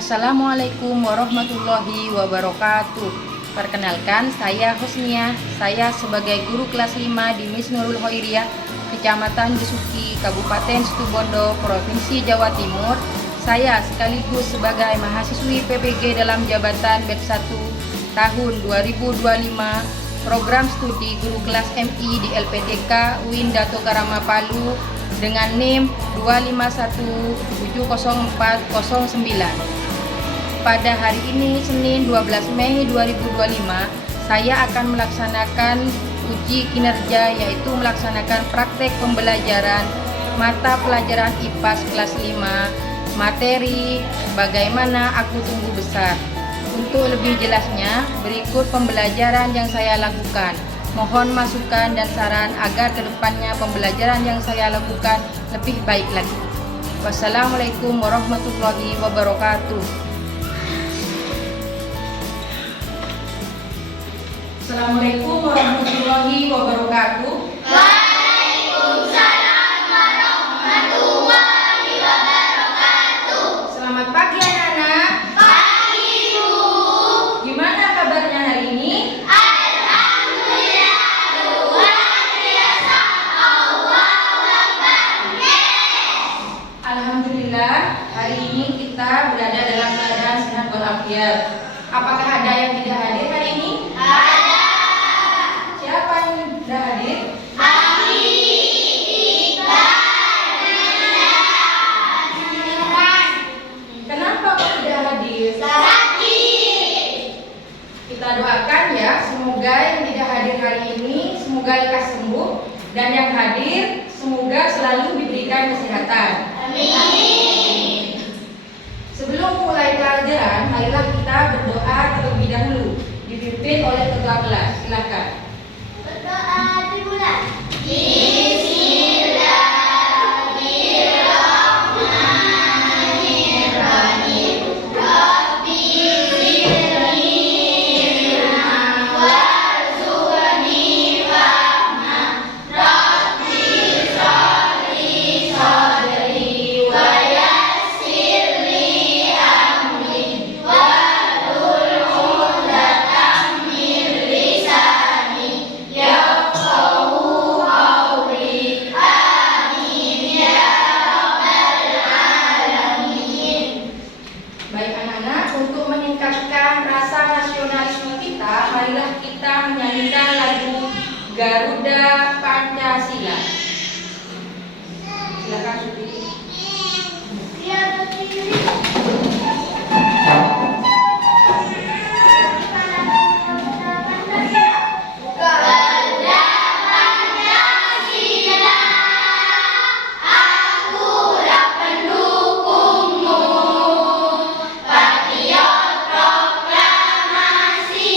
Assalamualaikum warahmatullahi wabarakatuh. Perkenalkan, saya Husnia. Saya sebagai guru kelas 5 di Miss Nurul Hoiriyah, Kecamatan Besuki, Kabupaten Situbondo, Provinsi Jawa Timur. Saya sekaligus sebagai mahasiswi PPG dalam jabatan batch 1 tahun 2025, program studi guru kelas MI di LPDK UIN Dato Karama Palu dengan NIM 251704009. Pada hari ini, Senin 12 Mei 2025, saya akan melaksanakan uji kinerja, yaitu melaksanakan praktek pembelajaran mata pelajaran IPAS kelas 5, materi bagaimana aku tumbuh besar. Untuk lebih jelasnya, berikut pembelajaran yang saya lakukan. Mohon masukan dan saran agar kedepannya pembelajaran yang saya lakukan lebih baik lagi. Wassalamualaikum warahmatullahi wabarakatuh. Assalamualaikum warahmatullahi wabarakatuh. Waalaikumsalam warahmatullahi wabarakatuh. Selamat pagi anak-anak. Pagi, Bu. Gimana kabarnya hari ini? Alhamdulillah, luar biasa. Allahu Akbar. Yes. Alhamdulillah, hari ini kita berada dalam keadaan sehat walafiat. Apakah ada yang tidak hadir hari ini? Siapa yang tidak hadir? Abi, Iqbal, Nina, Kenapa kok tidak hadir? sakit. Kita doakan ya, semoga yang tidak hadir hari ini semoga lekas sembuh, dan yang hadir semoga selalu diberikan kesehatan. Amin. Sebelum mulai pelajaran, marilah kita berdoa terlebih dahulu, dipimpin oleh ketua kelas. Silakan. Berdoa dimulai. Bismillahirrahmanirrahim. Rabbi zidni ilma warzuqni fahma. Rabbi shrahli sadri wa yassirli amri wahlul 'uqdatam min lisani yafqahu qawli. Amin ya rabbal alamin. Baik anak-anak, untuk meningkatkan rasa nasionalisme kita, marilah kita menyanyikan lagu Garuda Pancasila. Silakan Suti. Dia berdiri. Garuda Pancasila, akulah pendukungmu. Patriot proklamasi,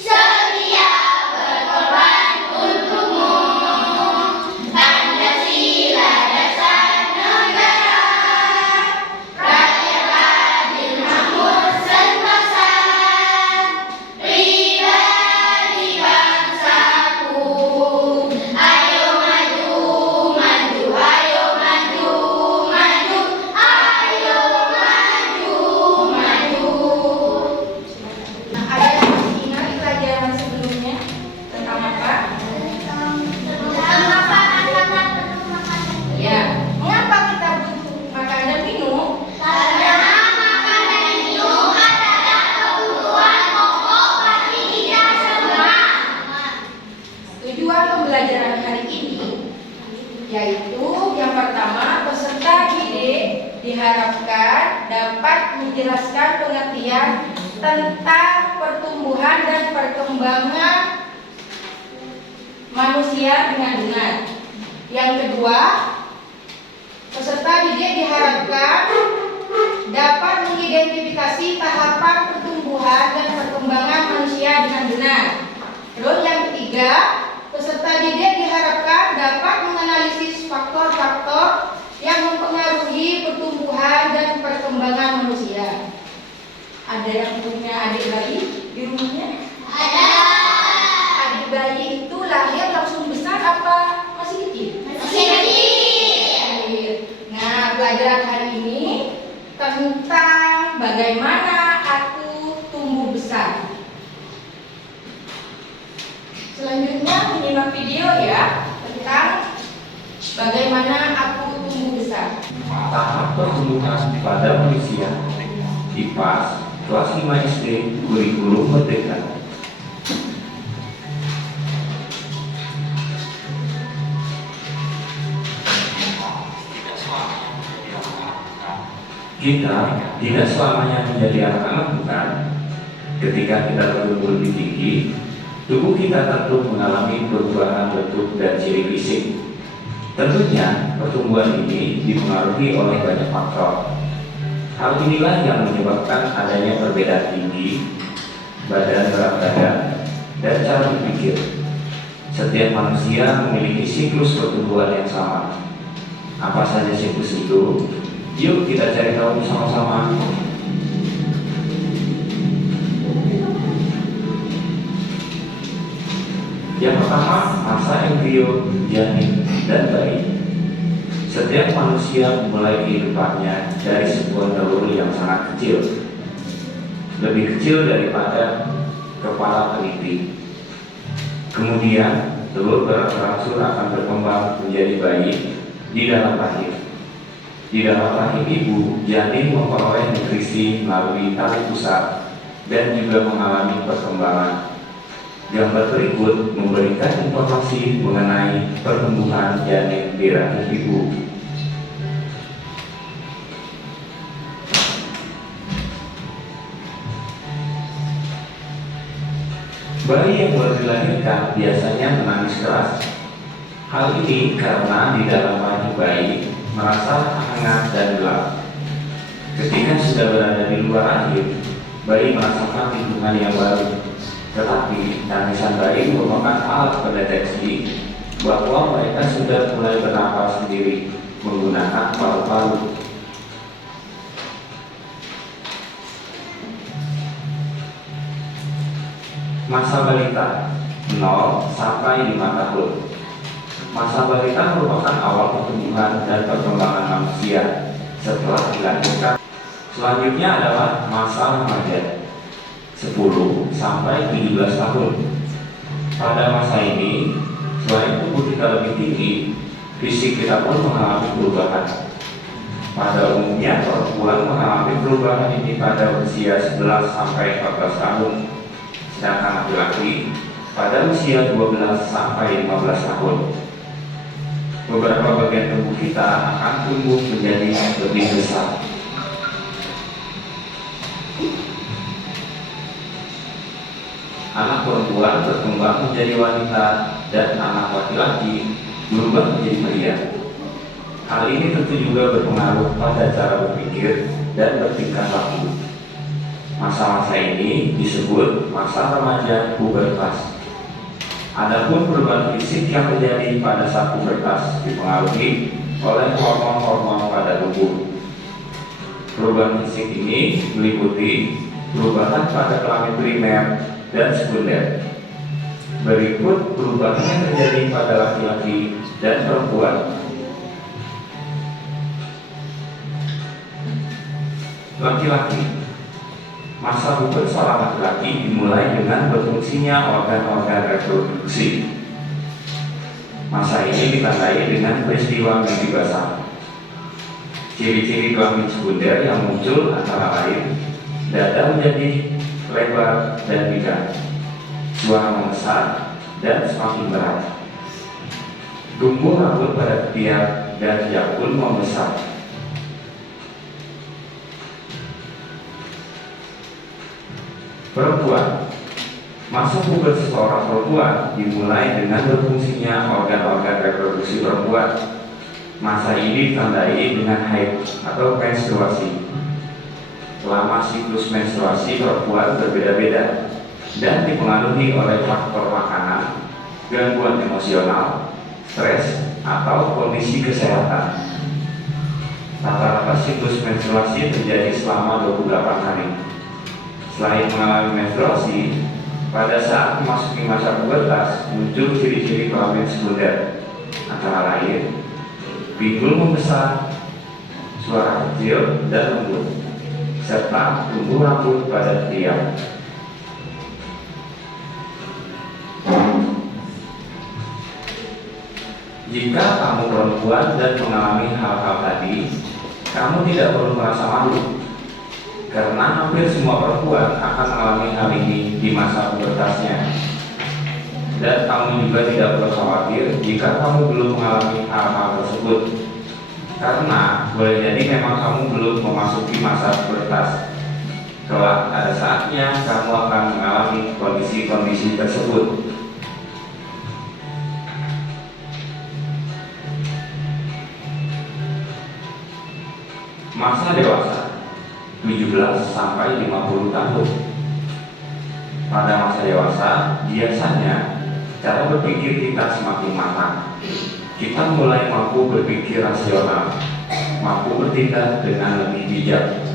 sedia berkorban untukmu. Pancasila dasar negara, rakyat adil makmur sentosa, pribadi bangsaku. Ayo maju, maju, ayo maju, maju, ayo maju, maju. Nah, ada yang masih ingat pelajaran sebelumnya tentang apa? Mengapa anak-anak perlu makan? Ya, mengapa kita butuh makan dan minum? Karena makan dan minum adalah kebutuhan pokok bagi kita semua. Tujuan pembelajaran hari ini yaitu yang pertama, peserta didik diharapkan dapat menjelaskan pengertian tentang pertumbuhan dan perkembangan manusia dengan benar. Yang kedua, peserta didik diharapkan dapat mengidentifikasi tahapan pertumbuhan dan perkembangan manusia dengan benar. Terus yang ketiga, peserta didik diharapkan dapat menganalisis faktor-faktor yang mempengaruhi pertumbuhan dan perkembangan manusia. Ada yang punya adik bayi di rumahnya? Ada. Adik bayi itu lahir langsung besar apa masih kecil? Masih kecil. Nah, pelajaran hari ini tentang bagaimana aku tumbuh besar. Selanjutnya menyimak video ya tentang bagaimana aku tumbuh besar. Tahap pertumbuhan pada manusia IPAS kelas 5 SD kurikulum merdeka. Kita tidak selamanya menjadi anak-anak, bukan? Ketika kita bertumbuh lebih tinggi, tubuh kita tentu mengalami perubahan bentuk dan ciri fisik. Tentunya pertumbuhan ini dipengaruhi oleh banyak faktor. Hal inilah yang menyebabkan adanya perbedaan tinggi, badan, berat badan, dan cara berpikir. Setiap manusia memiliki siklus pertumbuhan yang sama. Apa saja siklus itu? Yuk kita cari tahu bersama-sama. Yang pertama, masa embrio, janin, dan bayi. Setiap manusia memulai kehidupannya dari sebuah telur yang sangat kecil, lebih kecil daripada kepala keliti. Kemudian, telur berangsur-angsur akan berkembang menjadi bayi di dalam rahim. Di dalam rahim ibu, janin memperoleh nutrisi melalui tali pusat dan juga mengalami perkembangan. Gambar berikut memberikan informasi mengenai pertumbuhan janin di rahim ibu. Bayi yang baru dilahirkan biasanya menangis keras. Hal ini karena di dalam rahim bayi merasa hangat dan gelap. Ketika sudah berada di luar rahim, bayi merasakan lingkungan yang baru. Tetapi tangisan bayi merupakan alat pendeteksi bahwa mereka sudah mulai bernapas sendiri menggunakan paru-paru. Masa balita 0 sampai 5 tahun. Masa balita merupakan awal pertumbuhan dan perkembangan manusia setelah dilahirkan. Selanjutnya adalah masa remaja 10 sampai 17 tahun. Pada masa ini, selain tubuh kita lebih tinggi, fisik kita pun mengalami perubahan. Pada umumnya, perempuan mengalami perubahan ini pada usia 11 sampai 14 tahun, sedangkan laki-laki pada usia 12 sampai 15 tahun. Beberapa bagian tubuh kita akan tumbuh menjadi lebih besar. Anak perempuan berkembang menjadi wanita dan anak laki-laki berubah menjadi pria. Hal ini tentu juga berpengaruh pada cara berpikir dan bertingkah laku. Masa-masa ini disebut masa remaja pubertas. Adapun perubahan fisik yang terjadi pada saat pubertas dipengaruhi oleh hormon-hormon pada tubuh. Perubahan fisik ini meliputi perubahan pada kelamin primer dan sekunder. Berikut perubahan yang terjadi pada laki-laki dan perempuan. Laki-laki. Masa puber seorang laki-laki dimulai dengan berfungsinya organ-organ reproduksi. Masa ini ditandai dengan peristiwa mimpi basah. Ciri-ciri kelamin sekunder yang muncul antara lain dada menjadi lebar dan bidang, suara membesar dan semakin berat, tumbuh rambut pada ketiak dan jejak pun membesar. Perempuan. Masa puber seseorang perempuan dimulai dengan berfungsinya organ-organ reproduksi perempuan. Masa ini ditandai dengan haid atau menstruasi. Lama siklus menstruasi perempuan berbeda-beda dan dipengaruhi oleh faktor makanan, gangguan emosional, stres, atau kondisi kesehatan. Rata-rata siklus menstruasi terjadi selama 28 hari. Selain mengalami menstruasi, pada saat memasuki masa pubertas muncul ciri-ciri kelamin sekunder, antara lain pinggul membesar, suara kecil dan lembut, serta tumbuh rambut pada pria. Jika kamu perempuan dan mengalami hal-hal tadi, kamu tidak perlu merasa malu, karena hampir semua perempuan akan mengalami hal ini di masa pubertasnya. Dan kamu juga tidak perlu khawatir jika kamu belum mengalami hal-hal tersebut, karena boleh jadi memang kamu belum memasuki masa pubertas. Kelak ada saatnya kamu akan mengalami kondisi-kondisi tersebut. Masa dewasa 17 sampai 50 tahun. Pada masa dewasa, biasanya cara berpikir kita semakin matang. Kita mulai mampu berpikir rasional, mampu bertindak dengan lebih bijak.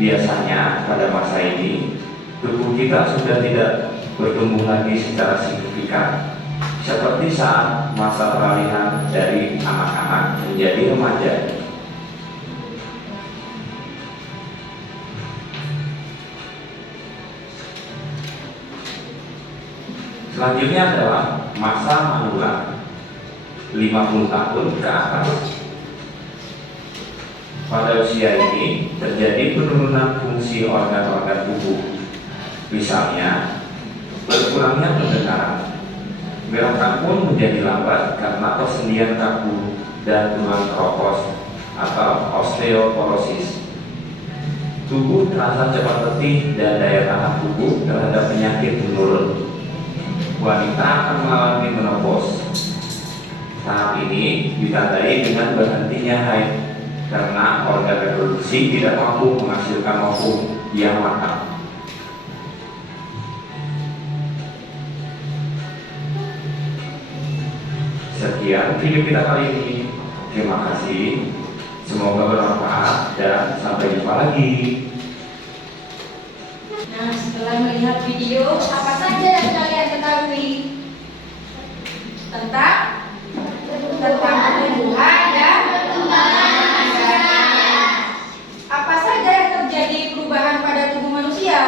Biasanya pada masa ini, tubuh kita sudah tidak bertumbuh lagi secara signifikan, seperti saat masa peralihan dari anak-anak menjadi remaja. Selanjutnya adalah masa manula, 50 tahun ke atas. Pada usia ini terjadi penurunan fungsi organ-organ tubuh, misalnya berkurangnya pendengaran. Gerakan pun menjadi lambat karena persendian kaku dan tulang keropos atau osteoporosis. Tubuh terasa cepat letih dan daya tahan tubuh terhadap penyakit menurun. Wanita akan mengalami menopause. Tahap ini ditandai dengan berhentinya haid karena organ reproduksi tidak mampu menghasilkan ovum yang matang. Sekian video kita kali ini. Terima kasih. Semoga bermanfaat dan sampai jumpa lagi. Nah, setelah melihat video, apa saja yang kalian ketahui tentang pertumbuhan dan perkembangan manusia? Apa saja yang terjadi perubahan pada tubuh manusia?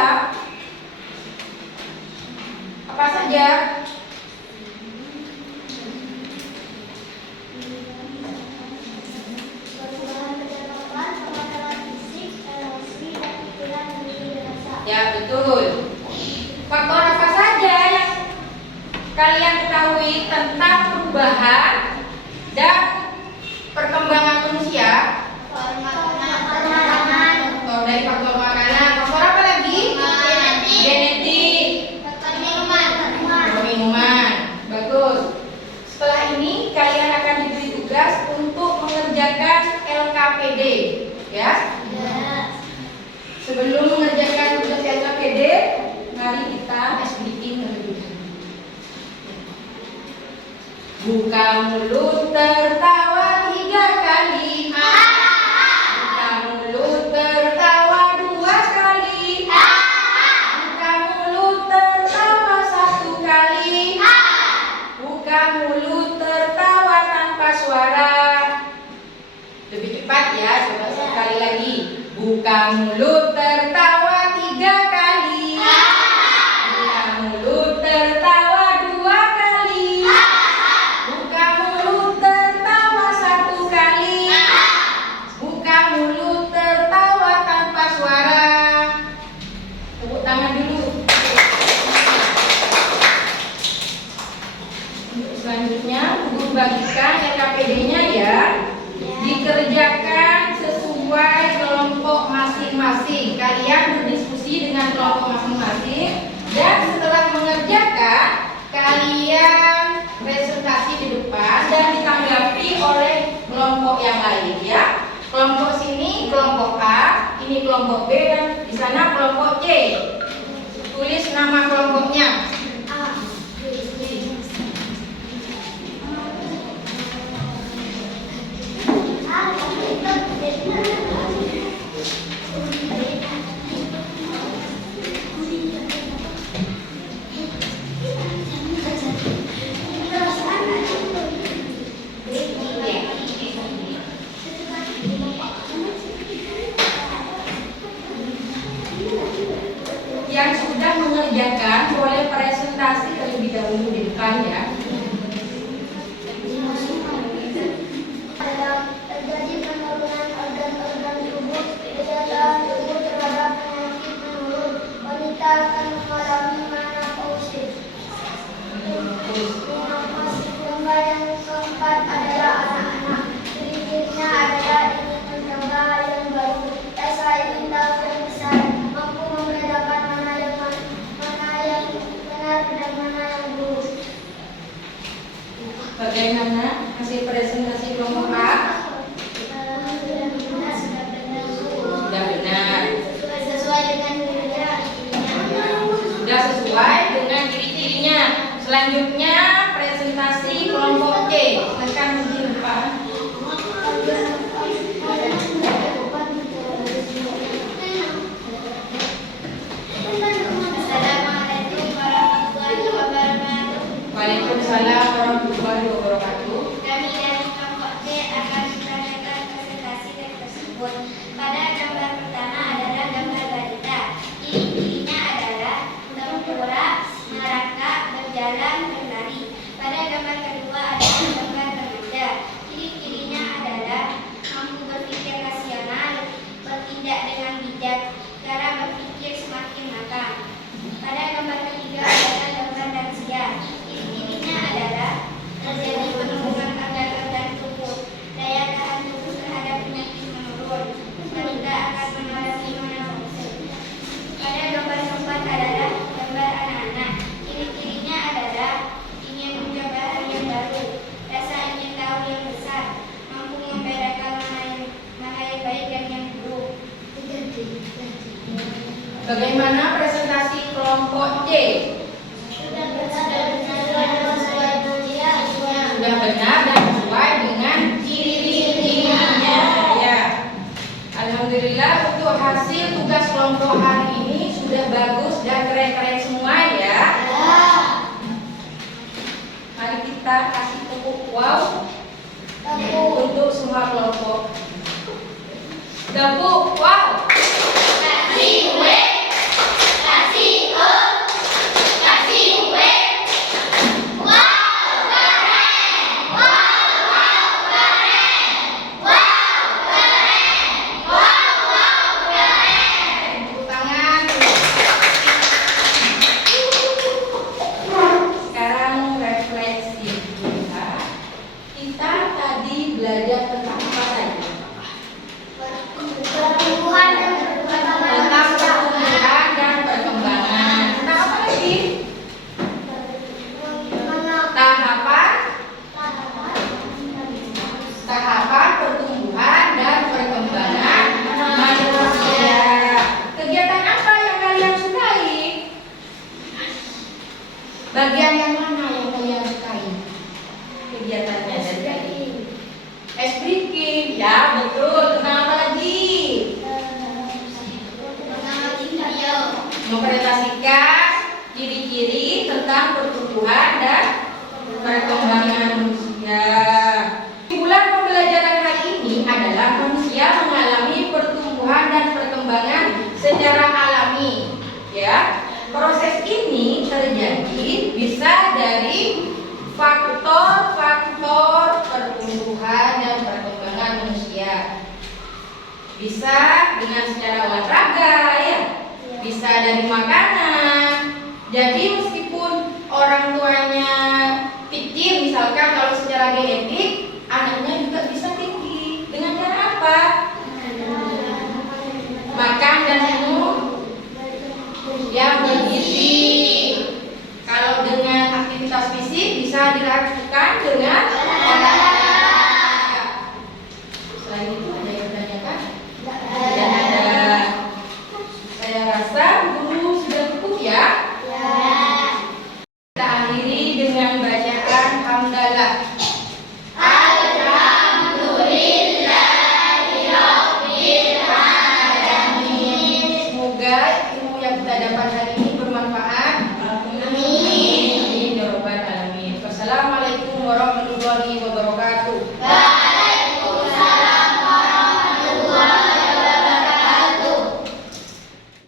Apa saja? Ya, betul. Faktor apa saja yang kalian ketahui tentang perubahan dan perkembangan manusia? Faktor dari faktor makanan. Faktor apa lagi? Genetik. Minuman. Bagus. Setelah ini kalian akan diberi tugas untuk mengerjakan LKPD, ya? Sebelum mengerjakan tugas LKPD, mari kita speaking terlebih dahulu. Buka mulut tertawa 3 kali. Buka mulut tertawa 2 kali. Buka mulut tertawa 1 kali. Buka mulut tertawa tanpa suara. Lebih cepat ya, coba sekali lagi. Buka mulut tertawa 3 kali. Buka mulut tertawa 2 kali. Buka mulut tertawa 1 kali. Buka mulut tertawa tanpa suara. Tepuk tangan dulu. Untuk selanjutnya, guru bagikan LKPD-nya ya. Dikerjakan sesuai kelompok masing-masing. Kalian berdiskusi dengan kelompok masing-masing, dan setelah mengerjakan kalian presentasi di depan dan ditanggapi oleh kelompok yang lain ya. Kelompok sini kelompok A, ini kelompok B, dan di sana kelompok C. Tulis nama kelompoknya. yang sudah mengerjakan boleh presentasi terlebih dahulu di depan ya. Terjadi penurunan organ-organ tubuh, gejala tubuh terhadap penyakit menurun. Wanita akan mengalami menopause. Lomba yang keempat adalah anak-anak. Ciri-cirinya adalah ingin mencoba yang baru, rasa ingin tahu yang besar, mampu membedakan mana yang benar dan mana yang buruk. Bagaimana hasil presentasi kelompok A? Sudah benar. Sesuai dengan dirinya. Sudah sesuai dengan ciri-cirinya. Selanjutnya presentasi kelompok C. Silakan di depan. Assalamualaikum warahmatullahi wabarakatuh. Waalaikumsalam warahmatullahi wabarakatuh. Kami dari kelompok C akan menerangkan presentasi tersebut. Pada gambar pertama adalah gambar balita. Ciri-cirinya adalah tengkorak, merangkak, berjalan, berlari. Pada gambar kedua adalah gambar remaja. Ciri-cirinya adalah mampu berpikir rasional, bertindak dengan bijak, cara berpikir semakin matang. Pada gambar ketiga adalah gambar lansia. Ciri-cirinya adalah terjadi penurunan organ-organ tubuh, daya tahan tubuh terhadap penyakit menurun. Wanita akan mengalami menopause. Pada gambar keempat adalah gambar anak-anak. Ciri-cirinya adalah ingin mencoba hal yang baru, rasa ingin tahu yang besar, mampu membedakan mana yang baik dan yang buruk. Bagaimana presentasi kelompok C? Sudah Benar dan sesuai dengan ciri-cirinya ya. Alhamdulillah untuk hasil tugas kelompok hari ini sudah bagus dan keren-keren semua ya. Mari kita kasih tepuk wow untuk semua kelompok. Tepuk wow. Kasih W, kasih O, kasih W. Wow, keren! Wow, keren! Wow, keren! Wow, keren! Tepuk tangan. Sekarang refleksi kita tadi belajar tentang apa saja? Pertumbuhan dan Tentang pertumbuhan dan perkembangan. Tentang apa lagi? Tahapan pertumbuhan dan perkembangan manusia. Kegiatan apa yang kalian sukai? Bagian yang mana yang kalian sukai? Kegiatannya dari ice breaking, ya betul. Tentang apa lagi? Mempresentasikan ciri-ciri tentang pertumbuhan dan perkembangan manusia. Kesimpulan pembelajaran hari ini adalah manusia mengalami pertumbuhan dan perkembangan secara alami. Ya, proses ini terjadi bisa dari faktor-faktor pertumbuhan dan perkembangan manusia. Bisa dengan secara olahraga, ya. Bisa dari makanan. Jadi meskipun orang tuanya kecil, misalkan kalau secara genetik anaknya juga bisa tinggi. Dengan cara apa? Makan dan minum yang bergizi. Kalau dengan aktivitas fisik bisa dilakukan dengan olahraga. Selain itu ada yang bertanyakan? Tidak ada. Saya rasa guru sudah cukup ya. Kita akhiri dengan bacaan hamdalah. Semoga ilmu yang kita dapat hari ini bermanfaat.